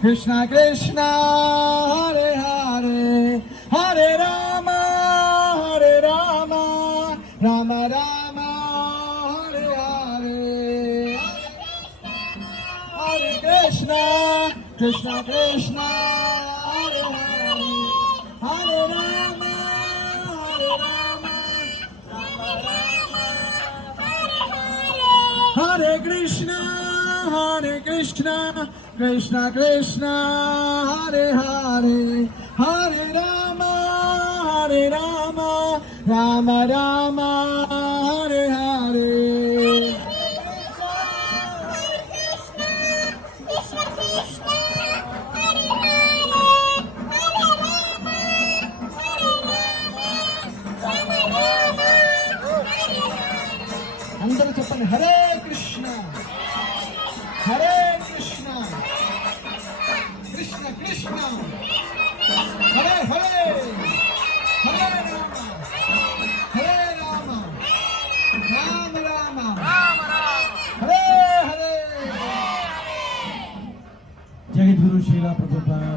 Krishna Krishna Hare Hare Hare Rama Rama Rama Hare Hare Hare Krishna Krishna Krishna Hare Hare Hare Rama Hare Krishna Krishna Krishna Hare Hare Hare Rama Rama Rama Hare Hare అందరూ చెప్పండి హరే కృష్ణ హరే కృష్ణ కృష్ణ కృష్ణ హరే హరే హరే రామ రామ రామ హరే హరే జగద్గురు శ్రీల ప్రభుపాద